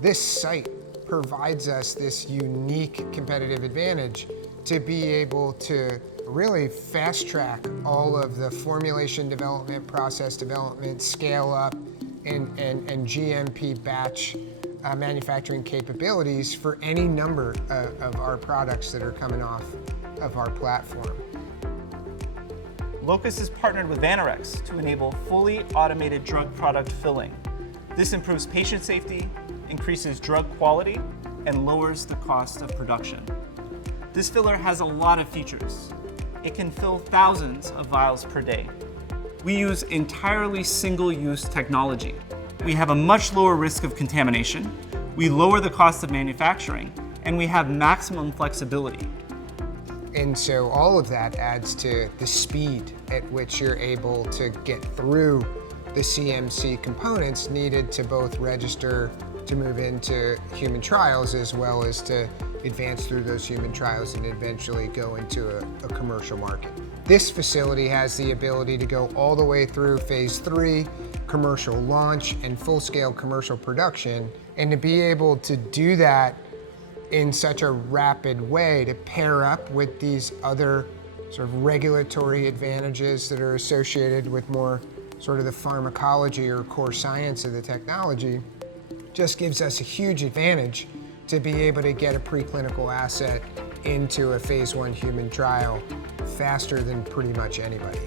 This site provides us this unique competitive advantage to be able to really fast track all of the formulation development, process development, scale up, and GMP batch manufacturing capabilities for any number of our products that are coming off of our platform. Locus is partnered with Vanarex to enable fully automated drug product filling. This improves patient safety, increases drug quality, and lowers the cost of production. This filler has a lot of features. It can fill thousands of vials per day. We use entirely single-use technology. We have a much lower risk of contamination, we lower the cost of manufacturing, and we have maximum flexibility. And so all of that adds to the speed at which you're able to get through the CMC components needed to both register to move into human trials, as well as to advance through those human trials and eventually go into a commercial market. This facility has the ability to go all the way through phase 3, commercial launch, and full-scale commercial production, and to be able to do that in such a rapid way, to pair up with these other sort of regulatory advantages that are associated with more sort of the pharmacology or core science of the technology, just gives us a huge advantage to be able to get a preclinical asset into a phase 1 human trial faster than pretty much anybody.